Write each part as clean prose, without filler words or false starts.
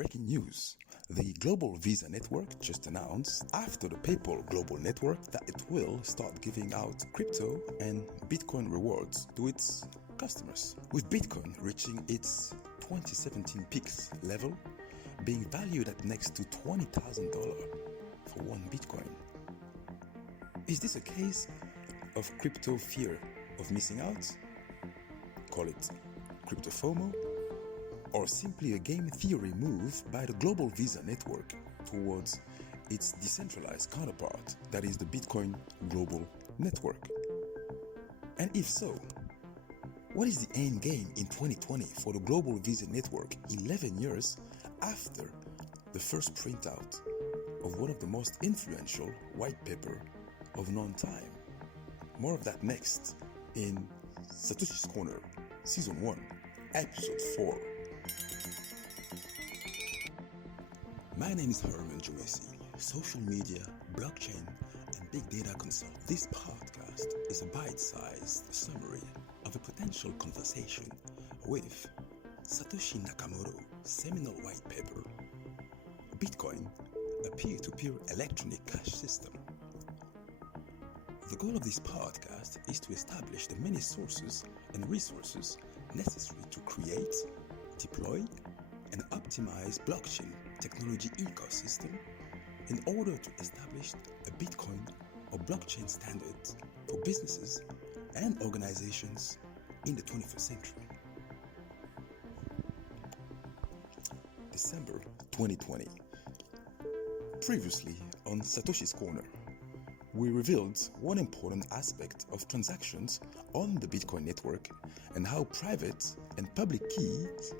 breaking news. The Global Visa Network just announced after the PayPal Global Network that it will start giving out crypto and Bitcoin rewards to its customers, with Bitcoin reaching its 2017 peaks level, being valued at next to $20,000 for one Bitcoin. Is this a case of crypto fear of missing out? Call it crypto FOMO, or simply a game theory move by the Global Visa Network towards its decentralized counterpart, that is the Bitcoin Global Network? And if so, what is the end game in 2020 for the Global Visa Network 11 years after the first printout of one of the most influential white paper of known time? More of that next in Satoshi's Corner, Season 1, Episode 4. My name is Hermann Djoumessi, social media, blockchain, and big data consultant. This podcast is a bite-sized summary of a potential conversation with Satoshi Nakamoto's seminal white paper, Bitcoin, a peer-to-peer electronic cash system. The goal of this podcast is to establish the many sources and resources necessary to create, deploy, and optimize blockchain technology ecosystem in order to establish a Bitcoin or blockchain standard for businesses and organizations in the 21st century. December 2020. Previously on Satoshi's Corner, we revealed one important aspect of transactions on the Bitcoin network and how private and public keys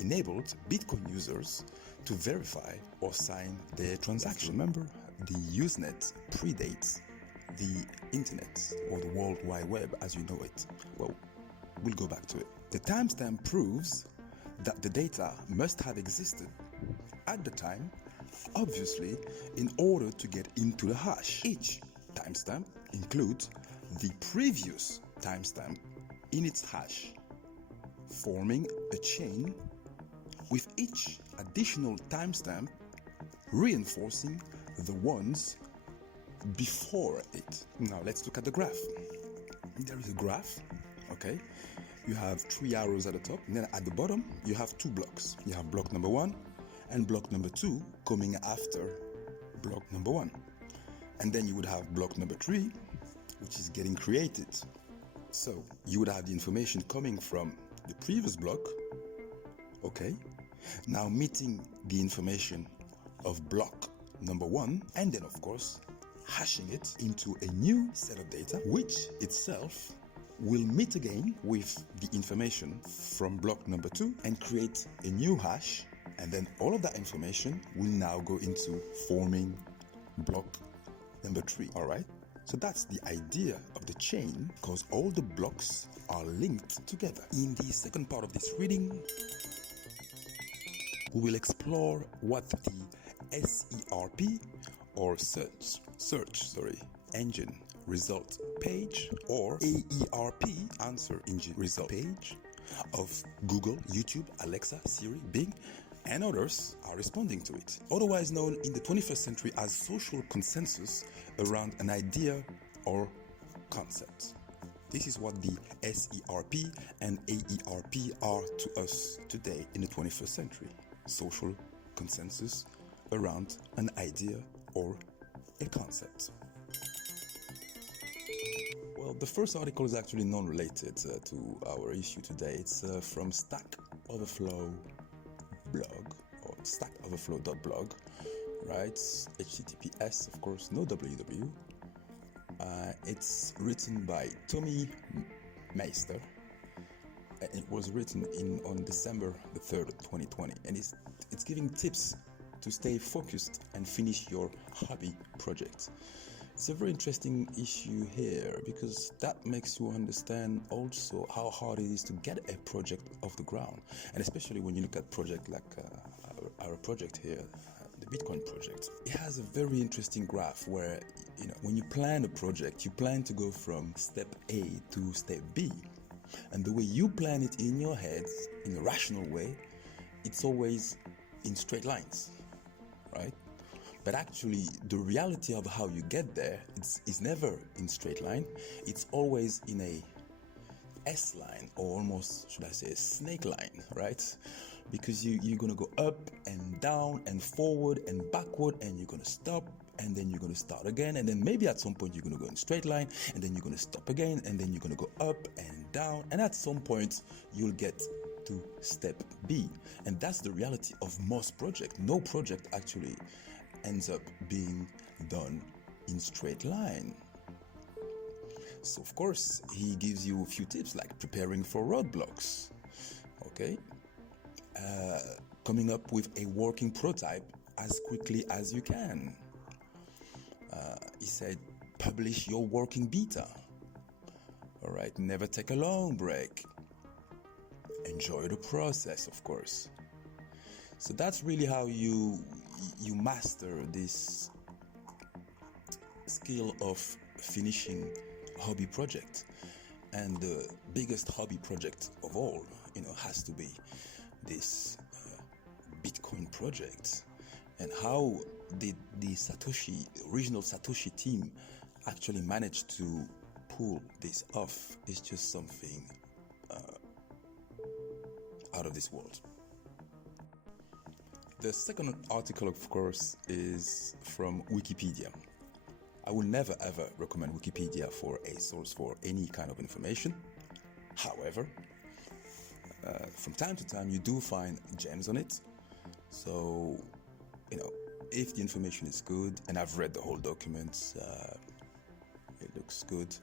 enabled Bitcoin users to verify or sign their transaction. Remember, the Usenet predates the internet or the World Wide Web as you know it. Well, we'll go back to it. The timestamp proves that the data must have existed at the time, obviously, in order to get into the hash. Each timestamp includes the previous timestamp in its hash, forming a chain with each additional timestamp reinforcing the ones before it. Now let's look at the graph. There is a graph, okay? You have 3 arrows at the top, and then at the bottom you have 2 blocks. You have block number 1 and block number 2 coming after block number 1. And then you would have block number 3, which is getting created. So you would have the information coming from the previous block, okay, now meeting the information of block number 1, and then of course hashing it into a new set of data, which itself will meet again with the information from block number 2 and create a new hash, and then all of that information will now go into forming block number 3. All right, so that's the idea of the chain, because all the blocks are linked together. In the second part of this reading, we will explore what the SERP or search engine result page, or AERP answer engine result page of Google, YouTube, Alexa, Siri, Bing, and others are responding to it, otherwise known in the 21st century as social consensus around an idea or concept. This is what the SERP and AERP are to us today in the 21st century. Social consensus around an idea or a concept. Well, the first article is actually non-related to our issue today. It's from Stack Overflow blog, or stackoverflow.blog, right? HTTPS, of course, no www. It's written by Tommy Meister. It was written on December the 3rd, 2020, and it's giving tips to stay focused and finish your hobby project. It's a very interesting issue here because that makes you understand also how hard it is to get a project off the ground, and especially when you look at project like our project here, the Bitcoin project. It has a very interesting graph where, you know, when you plan a project, you plan to go from step A to step B. And the way you plan it in your head, in a rational way, it's always in straight lines, right? But actually, the reality of how you get there is never in straight line. It's always in a S line, or almost, should I say, a snake line, right? Because you're going to go up and down and forward and backward, and you're going to stop, and then you're going to start again, and then maybe at some point you're going to go in straight line, and then you're going to stop again, and then you're going to go up and down, and at some point you'll get to step B. And that's the reality of most projects. No project actually ends up being done in straight line. So of course he gives you a few tips, like preparing for roadblocks, okay, coming up with a working prototype as quickly as you can. He said publish your working beta. All right, never take a long break. Enjoy the process, of course. So that's really how you master this skill of finishing a hobby project. And the biggest hobby project of all, has to be this Bitcoin project. And how did the original Satoshi team actually manage to pull this off is just something out of this world. The second article, of course, is from Wikipedia. I will never ever recommend Wikipedia for a source for any kind of information. However, from time to time you do find gems on it. So, if the information is good, and I've read the whole document, it looks good,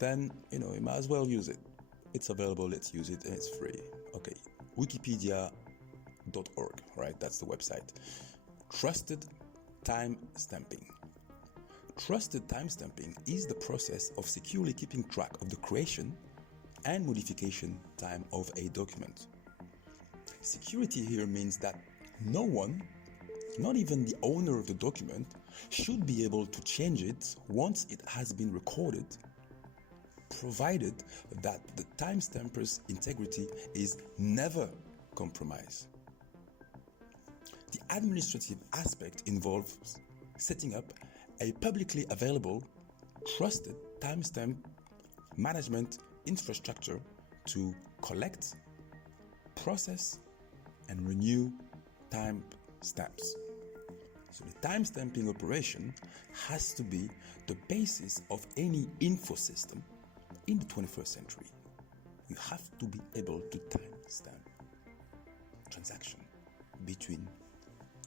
then, you might as well use it. It's available, let's use it, and it's free. Okay, Wikipedia.org, right? That's the website. Trusted time stamping. Trusted timestamping is the process of securely keeping track of the creation and modification time of a document. Security here means that no one, not even the owner of the document, should be able to change it once it has been recorded, provided that the timestamper's integrity is never compromised. The administrative aspect involves setting up a publicly available, trusted timestamp management infrastructure to collect, process, and renew timestamps. So the timestamping operation has to be the basis of any info system in the 21st century. You have to be able to timestamp transaction between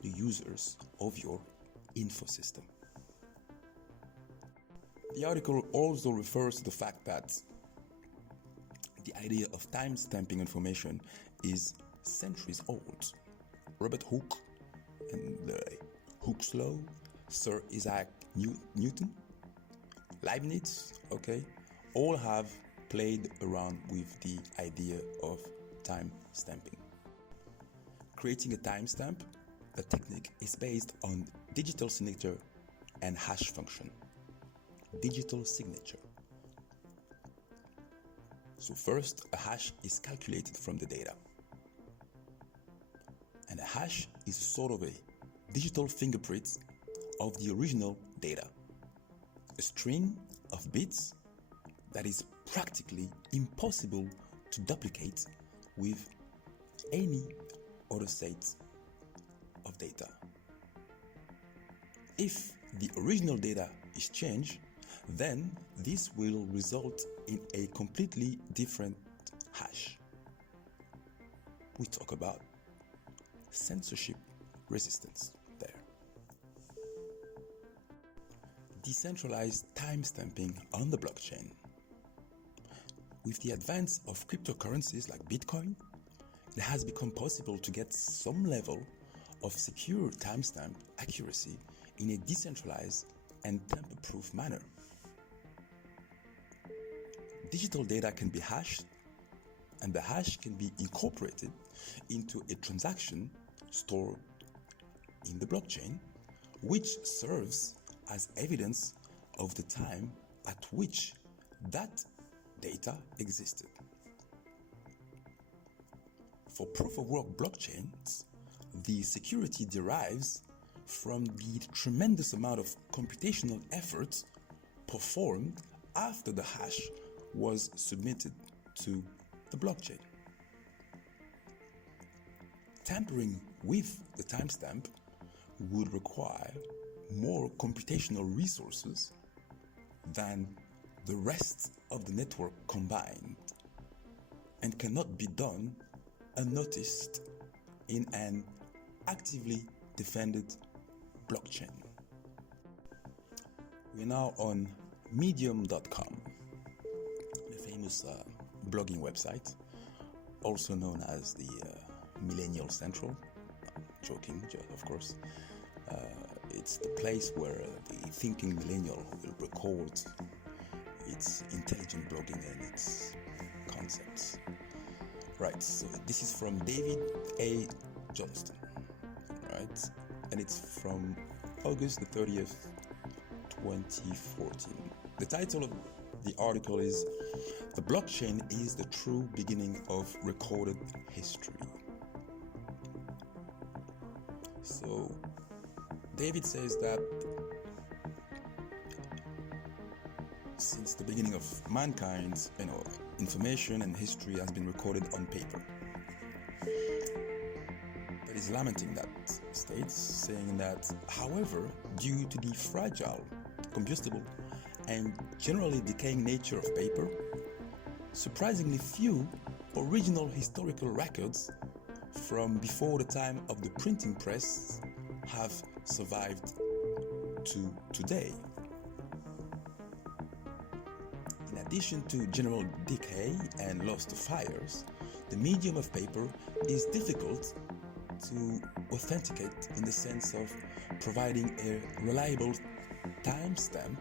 the users of your info system. The article also refers to the fact that the idea of timestamping information is centuries old. Robert Hooke and the Hooke's Law, Sir Isaac Newton, Leibniz, all have played around with the idea of timestamping. Creating a timestamp, the technique is based on digital signature and hash function. Digital signature. So first, a hash is calculated from the data. And a hash is sort of a digital fingerprint of the original data. A string of bits that is practically impossible to duplicate with any other set of data. If the original data is changed, then this will result in a completely different hash. We talk about censorship resistance there. Decentralized timestamping on the blockchain. With the advance of cryptocurrencies like Bitcoin, it has become possible to get some level of secure timestamp accuracy in a decentralized and tamper-proof manner. Digital data can be hashed, and the hash can be incorporated into a transaction stored in the blockchain, which serves as evidence of the time at which that data existed. For proof-of-work blockchains, the security derives from the tremendous amount of computational effort performed after the hash was submitted to the blockchain. Tampering with the timestamp would require more computational resources than the rest of the network combined, and cannot be done unnoticed in an actively defended blockchain. We're now on medium.com, the famous blogging website, also known as the Millennial Central. Joking, of course. It's the place where the thinking millennial will record its intelligent blogging and its concepts. Right, so this is from David A. Johnston, right? And it's from August the 30th, 2014. The title of the article is "The Blockchain is the True Beginning of Recorded History." So David says that since the beginning of mankind, information and history has been recorded on paper. But he's lamenting that state, saying that, however, due to the fragile, combustible, and generally decaying nature of paper, surprisingly few original historical records from before the time of the printing press have survived to today. In addition to general decay and loss to fires, the medium of paper is difficult to authenticate in the sense of providing a reliable timestamp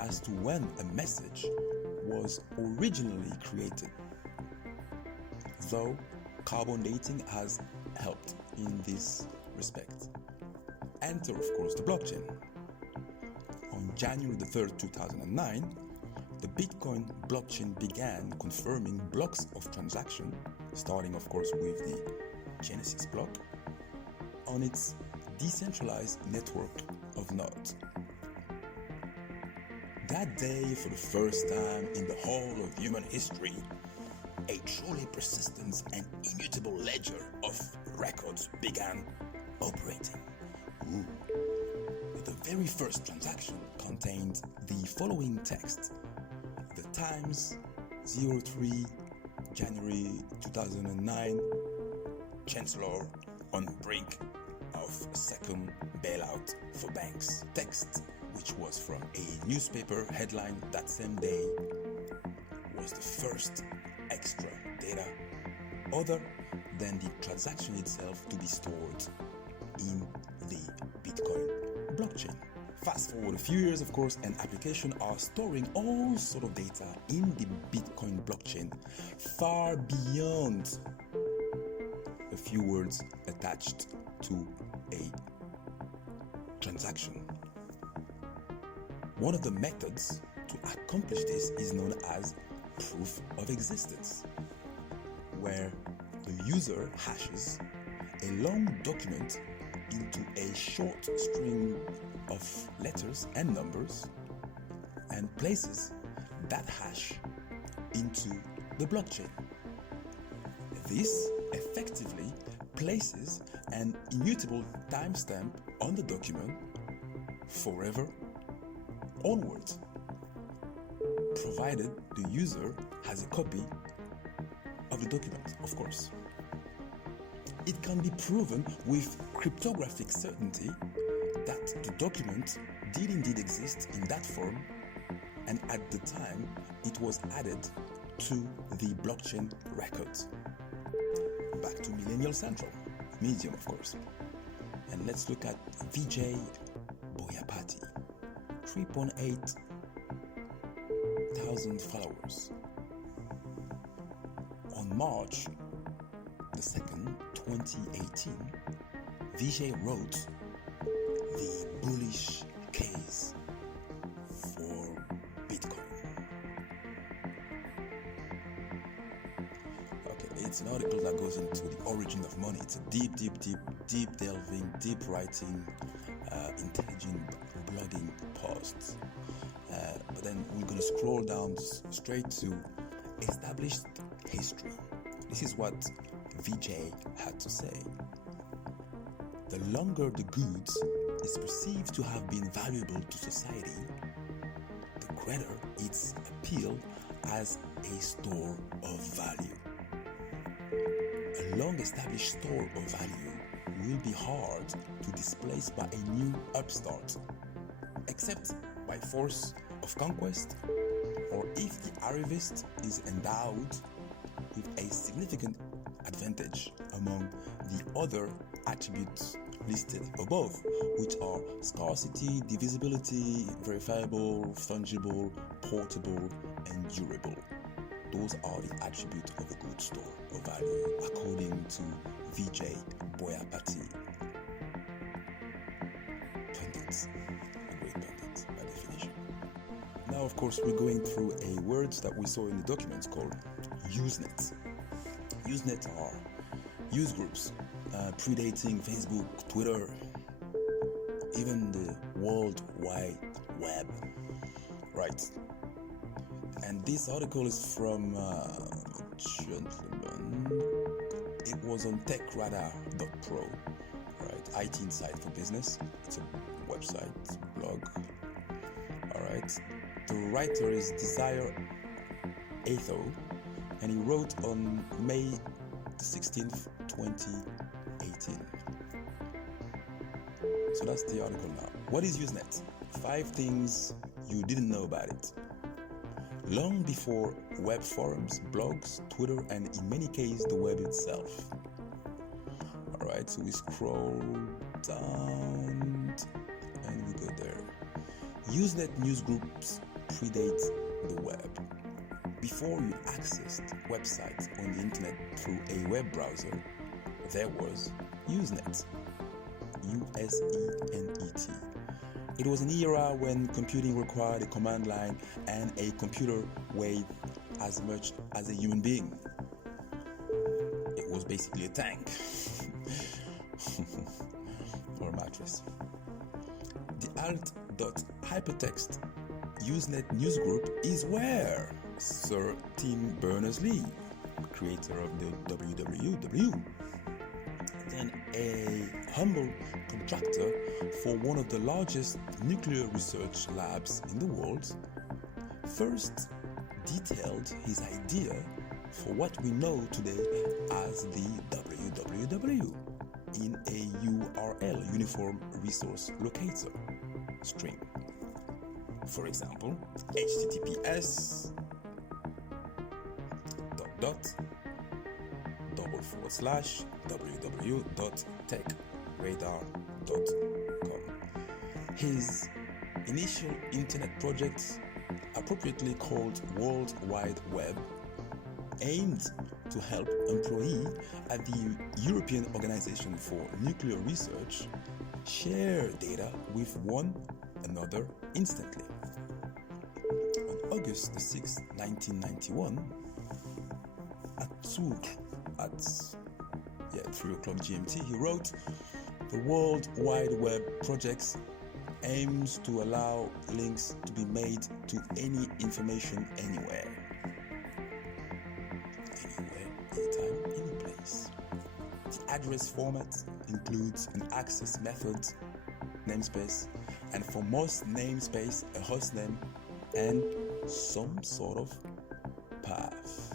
as to when a message was originally created, though carbon dating has helped in this respect. Enter, of course, the blockchain. On January the 3rd, 2009, the Bitcoin blockchain began confirming blocks of transaction, starting, of course, with the Genesis block, on its decentralized network of nodes. That day, for the first time in the whole of human history, a truly persistent and immutable ledger of records began operating. The very first transaction contained the following text: "The Times, 03 January 2009, Chancellor on brink of second bailout for banks." Text, which was from a newspaper headline that same day, was the first extra data other than the transaction itself to be stored in the Bitcoin blockchain. Fast forward a few years, of course, and applications are storing all sort of data in the Bitcoin blockchain, far beyond a few words attached to a transaction. One of the methods to accomplish this is known as proof of existence, where the user hashes a long document into a short string of letters and numbers and places that hash into the blockchain. This effectively places an immutable timestamp on the document forever onwards, provided the user has a copy of the document, of course. It can be proven with cryptographic certainty that the document did indeed exist in that form, and at the time it was added to the blockchain records. Back to Millennial Central, Medium, of course. And let's look at Vijay Boyapati, 3.8 thousand followers. On March the 2nd, 2018, Vijay wrote the bullish case for Bitcoin. Okay, it's a an article that goes into the origin of money. It's a deep delving, deep writing, intelligent blogging posts. But then we're going to scroll down straight to established history. This is what VJ had to say. The longer the goods is perceived to have been valuable to society, the greater its appeal as a store of value. A long-established store of value will be hard to displace by a new upstart, except by force of conquest, or if the arrivist is endowed with a significant advantage among the other attributes listed above, which are scarcity, divisibility, verifiable, fungible, portable, and durable. Those are the attributes of a good store of value, according to Vijay Boyapati. Pundits, a great pundit by definition. Now, of course, we're going through a word that we saw in the documents called Usenet. Usenet are use groups predating Facebook, Twitter, even the World Wide Web. Right. And this article is from gentleman. It was on techradar.pro, right? IT Insight for Business. It's a website, it's a blog. All right. The writer is Desire Atho, and he wrote on May 16th, 2018. So that's the article now. What is Usenet? 5 things you didn't know about it. Long before web forums, blogs, Twitter, and in many cases the web itself. Alright, so we scroll down and we go there. Usenet newsgroups predate the web. Before you accessed websites on the internet through a web browser, there was Usenet. U-S-E-N-E-T. It was an era when computing required a command line and a computer weighed as much as a human being. It was basically a tank or a mattress. The alt.hypertext Usenet newsgroup is where Sir Tim Berners-Lee, creator of the WWW, then a humble contractor for one of the largest nuclear research labs in the world, first detailed his idea for what we know today as the WWW in a URL, Uniform Resource Locator string. For example, https www.techradar.com. His initial internet project, appropriately called World Wide Web, aimed to help employees at the European Organization for Nuclear Research share data with one another instantly. On August the 6th, 1991, at 3 o'clock GMT, he wrote, "The World Wide Web projects aims to allow links to be made to any information anywhere. Anywhere, anytime, any place. The address format includes an access method, namespace, and for most namespace, a hostname and some sort of path."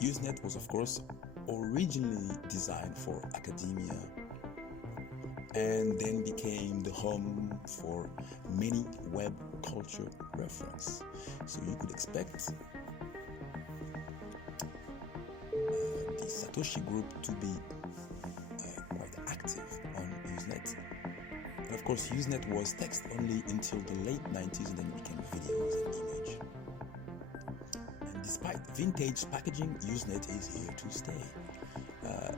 Usenet was, of course, originally designed for academia and then became the home for many web culture reference. So you could expect the Satoshi group to be quite active on Usenet. And of course, Usenet was text only until the late 90s, and then it became videos and image. And despite vintage packaging, Usenet is here to stay.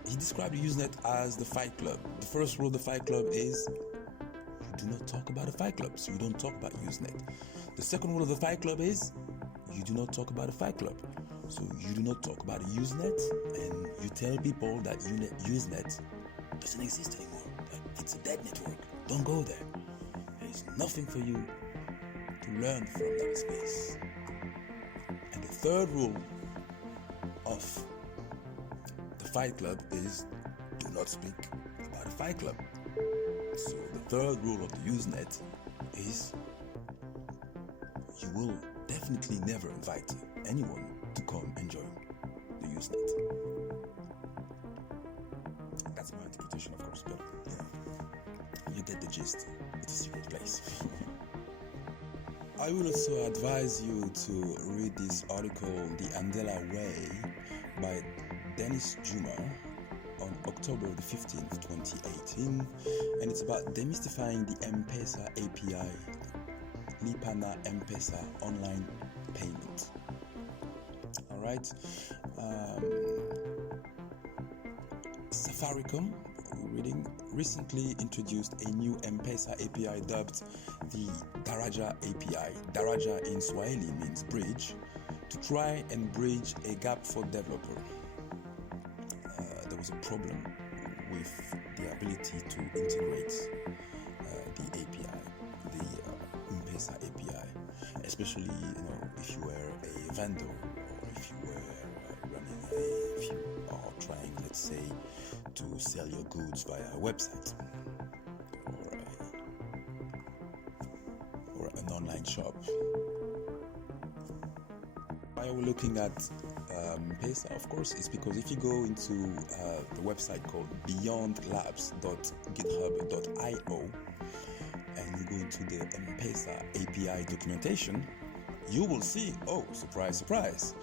He described Usenet as the Fight Club. The first rule of the Fight Club is you do not talk about a Fight Club, so you don't talk about Usenet. The second rule of the Fight Club is you do not talk about a Fight Club. So you do not talk about Usenet, and you tell people that Usenet doesn't exist anymore. That it's a dead network. Don't go there. There's nothing for you to learn from that space. And the third rule of the Fight Club is do not speak about a Fight Club. So the third rule of the Usenet is you will definitely never invite anyone to come and join the Usenet. That's my interpretation, of course, but you get the gist. It's a secret place. I will also advise you to read this article, The Andela Way, by Dennis Juma, on October the 15th, 2018, and it's about demystifying the M-Pesa API, Lipana M-Pesa online payment. Alright, Safaricom, reading, recently introduced a new M-Pesa API dubbed the Daraja API. Daraja in Swahili means bridge, to try and bridge a gap for developer. There was a problem with the ability to integrate the API, the M-Pesa API, especially if you were a vendor, or if you were if you are trying, let's say, to sell your goods via a website or an online shop. Why are we looking at M-Pesa? Of course, it's because if you go into the website called beyondlabs.github.io and you go into the M-Pesa API documentation, you will see, oh, surprise, surprise,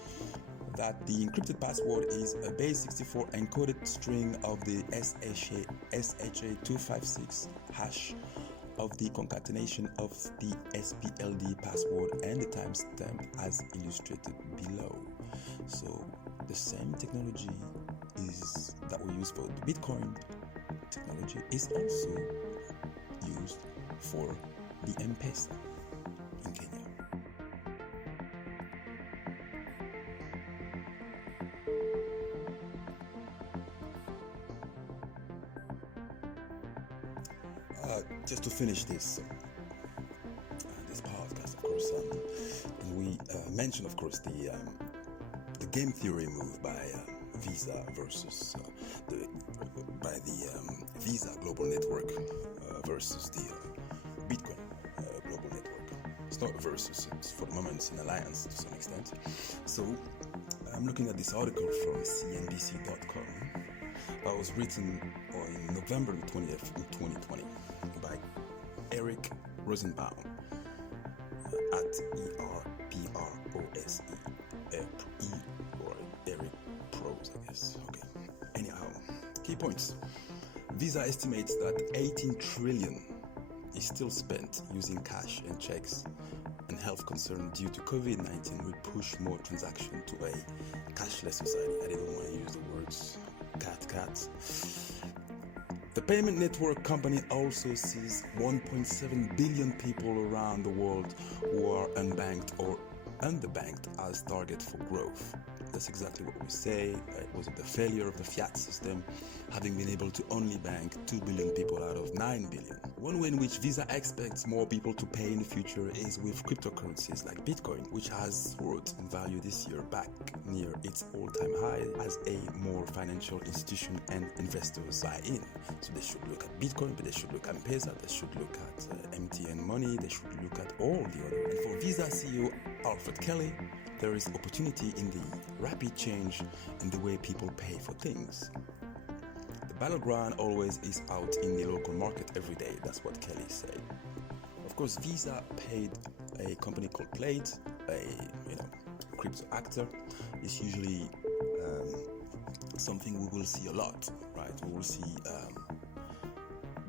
that the encrypted password is a base64 encoded string of the SHA-256 hash of the concatenation of the SPLD password and the timestamp as illustrated below. So the same technology is that we use for the Bitcoin technology is also used for the M-Pesa in Kenya. Just to finish this podcast, of course, and we mentioned, of course, the game theory move by Visa versus by the Visa global network versus the Bitcoin global network. It's not a versus; it's for the moment it's an alliance to some extent. So I'm looking at this article from CNBC.com that was written on November 20th, 2020. By Eric Rosenbaum at ERPROSE, or Eric Pros, I guess. Okay. Anyhow, key points. Visa estimates that 18 trillion is still spent using cash and checks, and health concern due to COVID-19 will push more transaction to a cashless society. I didn't want to use the words cat. The payment network company also sees 1.7 billion people around the world who are unbanked or underbanked as target for growth. That's exactly what we say. It was the failure of the fiat system, having been able to only bank 2 billion people out of 9 billion. One way in which Visa expects more people to pay in the future is with cryptocurrencies like Bitcoin, which has soared in value this year back near its all-time high as a more financial institution and investors buy in. So they should look at Bitcoin, but they should look at M-Pesa, they should look at MTN Money, they should look at all the other. And for Visa CEO Alfred Kelly, there is opportunity in the rapid change in the way people pay for things. The battleground always is out in the local market every day. That's what Kelly said. Of course, Visa paid a company called Plate, a crypto actor. It's usually something we will see a lot, right? We will see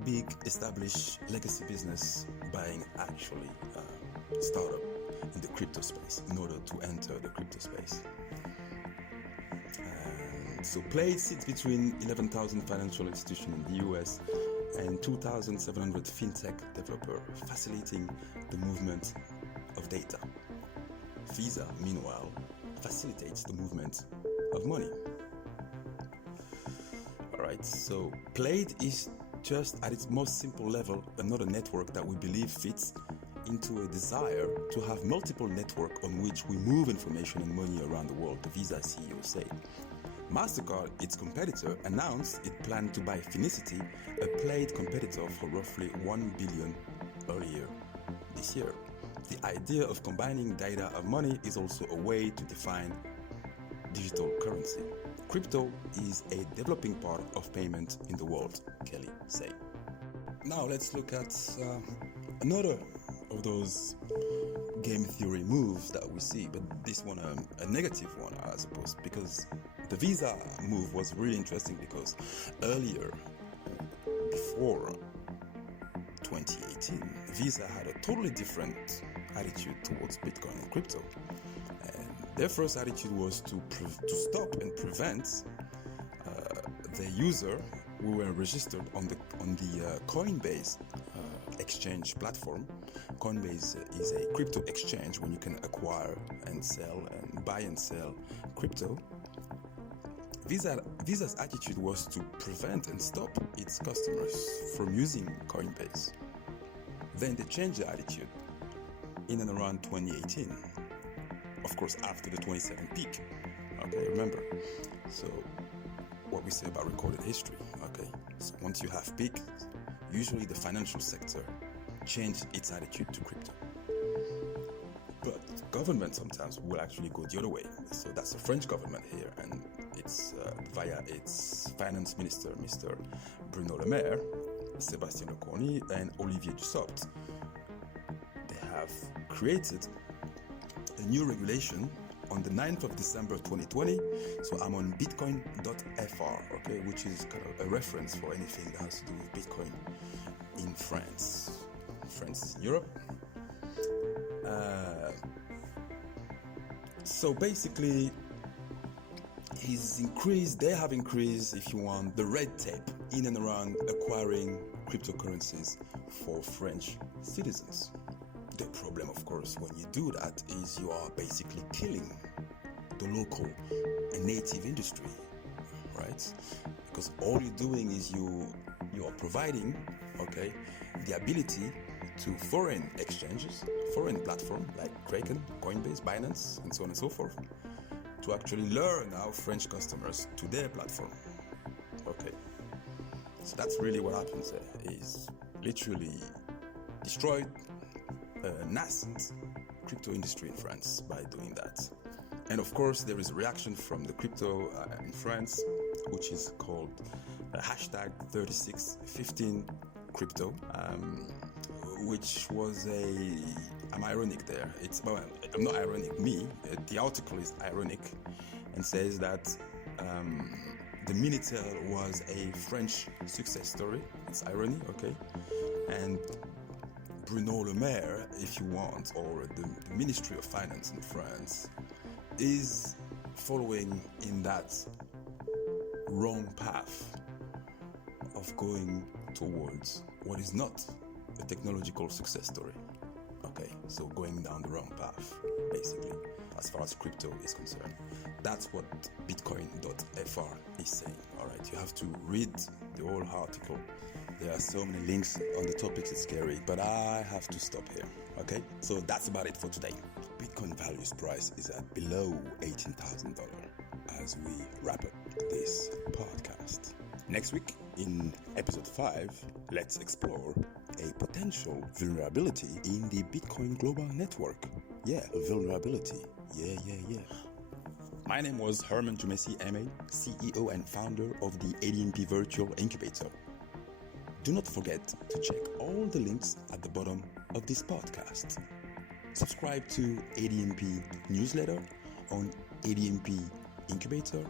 big established legacy business buying actually startup in the crypto space in order to enter the crypto space. So Play sits between 11,000 financial institutions in the US and 2,700 fintech developers, facilitating the movement of data. Visa, meanwhile, facilitates the movement of money. Alright, so Plaid is just at its most simple level another network that we believe fits into a desire to have multiple networks on which we move information and money around the world, the Visa CEO said. MasterCard, its competitor, announced it planned to buy Finicity, a Plaid competitor, for roughly $1 billion earlier this year. The idea of combining data of money is also a way to define digital currency. Crypto is a developing part of payment in the world, Kelly said. Now let's look at another of those game theory moves that we see, but this one a negative one, I suppose, because the Visa move was really interesting because earlier, before 2018, Visa had a totally different attitude towards Bitcoin and crypto. And their first attitude was to stop and prevent the user who were registered on the Coinbase exchange platform. Coinbase is a crypto exchange when you can acquire and sell and buy and sell crypto. Visa's attitude was to prevent and stop its customers from using Coinbase. Then they changed their attitude in and around 2018. Of course, after the 27 peak. Okay, remember. So, what we say about recorded history. Okay, so once you have peak, usually the financial sector changed its attitude to crypto. But government sometimes will actually go the other way. So that's the French government here, and it's via its finance minister, Mr. Bruno Le Maire, Sébastien Lecornu, and Olivier Dussopt. They have created a new regulation on the 9th of December 2020. So I'm on bitcoin.fr, okay, which is kind of a reference for anything that has to do with Bitcoin in France. France is in Europe. So basically, they have increased, if you want, the red tape in and around acquiring cryptocurrencies for French citizens. The problem, of course, when you do that is you are basically killing the local and native industry, right? Because all you're doing is you are providing, okay, the ability to foreign exchanges, foreign platforms like Kraken, Coinbase, Binance, and so on and so forth, to actually lure now French customers to their platform. Okay, so that's really what happens there, is literally destroyed a nascent crypto industry in France by doing that. And of course, there is a reaction from the crypto in France, which is called hashtag 3615crypto, which was I'm ironic there. I'm not ironic, the article is ironic and says that the Minitel was a French success story. It's irony, okay? And Bruno Le Maire, if you want, or the Ministry of Finance in France, is following in that wrong path of going towards what is not a technological success story. Okay, so going down the wrong path, basically, as far as crypto is concerned. That's what bitcoin.fr is saying. Alright, you have to read the whole article. There are so many links on the topics, it's scary, but I have to stop here. Okay, so that's about it for today. Bitcoin values price is at below $18,000 as we wrap up this podcast. Next week, in episode 5, let's explore a potential vulnerability in the Bitcoin global network. Yeah, a vulnerability. Yeah. My name was Hermann Djoumessi, MA, CEO and founder of the ADMP Virtual Incubator. Do not forget to check all the links at the bottom of this podcast. Subscribe to ADMP newsletter on ADMP Incubator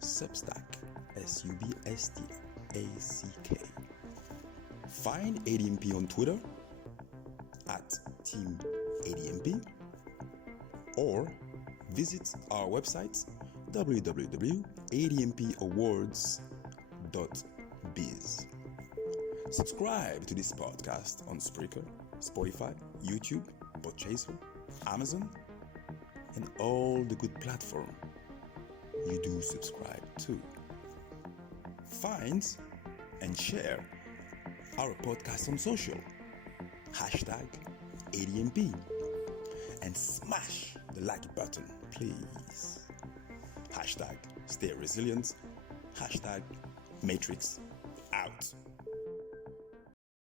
/Substack, SUBSTACK. Find ADMP on Twitter at Team ADMP or visit our website www.admpawards.biz. Subscribe to this podcast on Spreaker, Spotify, YouTube, Podchaser, Amazon, and all the good platforms you do subscribe to. Find and share our podcast on social, hashtag ADMP, and smash the like button, please. Hashtag stay resilient, hashtag Matrix out.